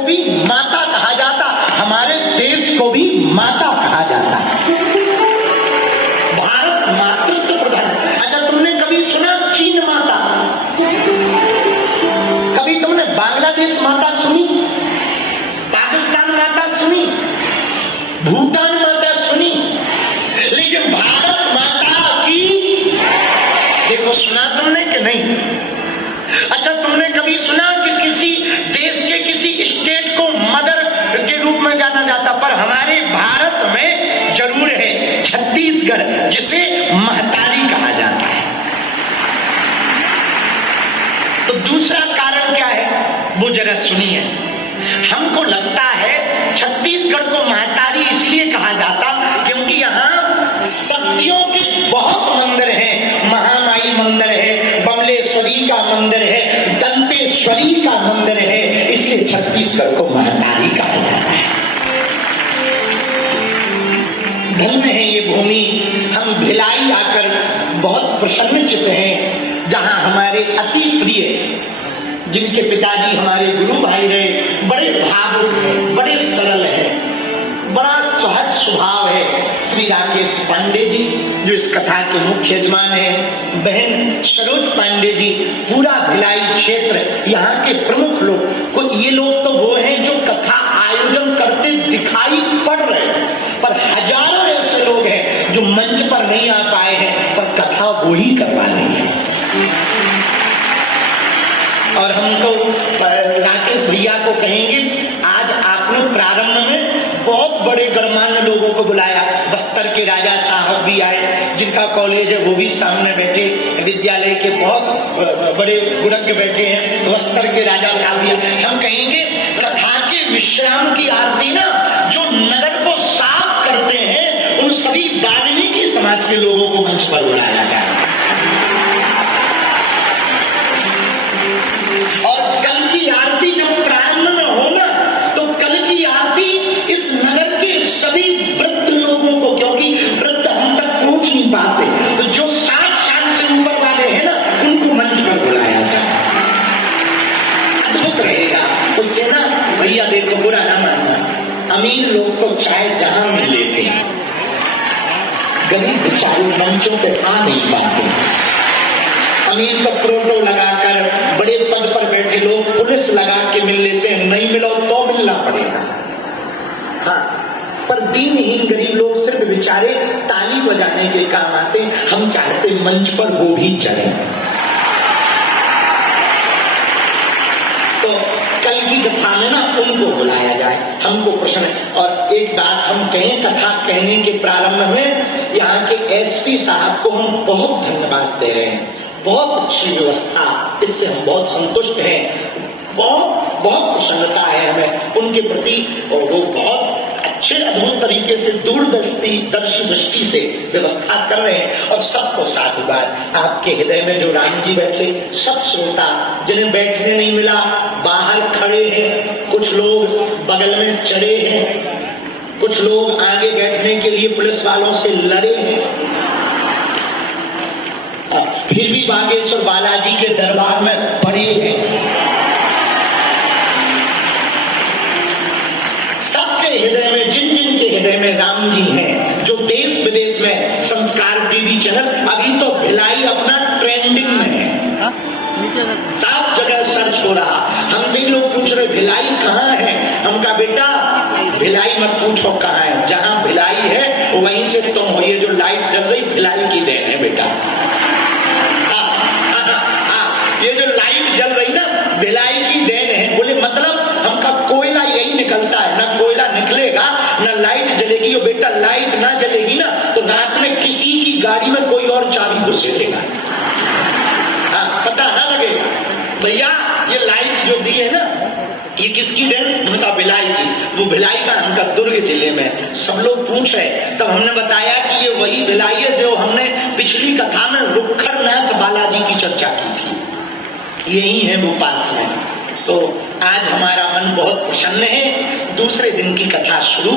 को भी माता कहा जाता, हमारे देश को भी माता कहा जाता। भारत मातृत्व प्रधान। अच्छा, तुमने कभी सुना चीन माता? कभी तुमने बांग्लादेश माता सुनी? पाकिस्तान माता सुनी? भूटान माता सुनी? लेकिन भारत माता की देखो, सुना तुमने कि नहीं? अच्छा, तुमने कभी सुना कि किसी देश के किसी स्टेट को मदर के रूप में जाना जाता? पर हमारे भारत में जरूर है छत्तीसगढ़, जिसे महतारी कहा जाता है। तो दूसरा कारण क्या है वो जरा सुनिए। हमको लगता है छत्तीसगढ़ को महतारी इसलिए कहा जाता क्योंकि यहाँ शक्तियों के बहुत मंदिर हैं। महामाई मंदिर है, बमलेश्वरी का मंदिर है, दंतेश्वरी का मंदिर है, इसलिए छत्तीसगढ़ को महतारी कहा जाता है। धन्य है ये भूमि। हम भिलाई आकर बहुत प्रसन्नचित्त हैं, जहां हमारे अति प्रिय, जिनके पिताजी हमारे गुरु भाई रहे, बड़े भावुक हैं, बड़े सरल हैं, बड़ा सहज स्वभाव है, श्री राकेश पांडे जी, जो इस कथा के मुख्य यजमान हैं, बहन सरोज पांडे जी, पूरा भिलाई क्षेत्र, यहाँ के प्रमुख लोग। ये लोग तो वो हैं जो कथा आयोजन करते दिखाई पड़ रहे हैं, पर हजारों ऐसे लोग हैं जो मंच पर नहीं आ पाए हैं, पर कथा वो ही करवा रही है। और हम तो राकेश भैया को कहेंगे, आज आपने प्रारंभ में बहुत बड़े गणमान्य लोगों को बुलाया। बस्तर के राजा साहब भी आए, जिनका कॉलेज है वो भी सामने बैठे, विद्यालय के बहुत बड़े गुरज्ञ बैठे हैं, बस्तर के राजा साहब भी आए। हम कहेंगे कथा के विश्राम की आरती ना, जो नगर को साफ करते हैं, उन सभी वाल्मीकि समाज के लोगों को मंच पर बुलाया जाए। और कल की आरती जब प्रारंभ में हो ना, तो कल की आरती इस नगर के सभी वृद्ध लोगों को, क्योंकि वृद्ध हम तक पहुंच नहीं पाते, तो जो 60 साल से ऊपर वाले हैं ना, उनको मंच पर बुलाया जाए। अद्भुत रहेगा। उससे ना भैया देखो, बुरा ना मानना, अमीर लोग तो चाहे जहां मिल लेते हैं, गरीब बेचारे मंचों पे आ नहीं पाते। अमीर का प्रोटो लगाकर, बड़े पद पर बैठे लोग पुलिस लगा के मिल लेते हैं, नहीं मिलो तो मिलना पड़ेगा। हाँ, पर दीनहीन गरीब लोग सिर्फ बेचारे ताली बजाने के काम आते। हम चाहते मंच पर वो भी चले। तो कल की कथा में ना उनको बुलाया जाए, हमको प्रश्न है। और एक बात हम कहें कथा कहने के प्रारंभ में, यहाँ के एसपी साहब को हम बहुत धन्यवाद दे रहे हैं। बहुत अच्छी व्यवस्था, इससे हम बहुत संतुष्ट हैं। बहुत प्रसन्नता है हमें उनके प्रति, और वो बहुत अच्छे अद्भुत तरीके से दूरदर्शी दृष्टि से व्यवस्था कर रहे हैं। और सबको साधुवाद। आपके हृदय में जो राम जी बैठे, सब श्रोता जिन्हें बैठने नहीं मिला बाहर खड़े हैं, कुछ लोग बगल में चढ़े हैं, कुछ लोग आगे बैठने के लिए पुलिस वालों से लड़े हैं, फिर भी बागेश्वर बालाजी के दरबार में पड़े हैं। सबके हृदय में, जिन जिन के हृदय में राम जी हैं, जो देश विदेश में संस्कार टीवी चैनल, अभी तो भिलाई अपना ट्रेंडिंग में है, सब जगह सर्च हो रहा। हमसे लोग पूछ रहे भिलाई कहाँ है? हम कहा बेटा भिलाई मत पूछो कहाँ है, जहां भिलाई है वहीं से तुम हो। ये जो लाइट जल रही भिलाई की देन है बेटा। ये जो लाइट जल रही ना, भिलाई की देन है। बोले मतलब? हमका कोयला यही निकलता है, ना कोयला निकलेगा ना लाइट जलेगी। और बेटा लाइट ना जलेगी ना, तो रात में किसी की गाड़ी में कोई और चाबी घुस लेगा, हाँ, पता ना लगेगा। भैया ये लाइट जो दी है ना, ये किसकी देन? उनका भिलाई की। वो भिलाई का हमका दुर्ग जिले में। सब लोग पूछ रहे, तब हमने बताया कि ये वही भिलाई है जो हमने पिछली कथा में रुखड़नाथ बालाजी की चर्चा की थी, यही है वो पास में। तो आज हमारा मन बहुत प्रसन्न है। दूसरे दिन की कथा शुरू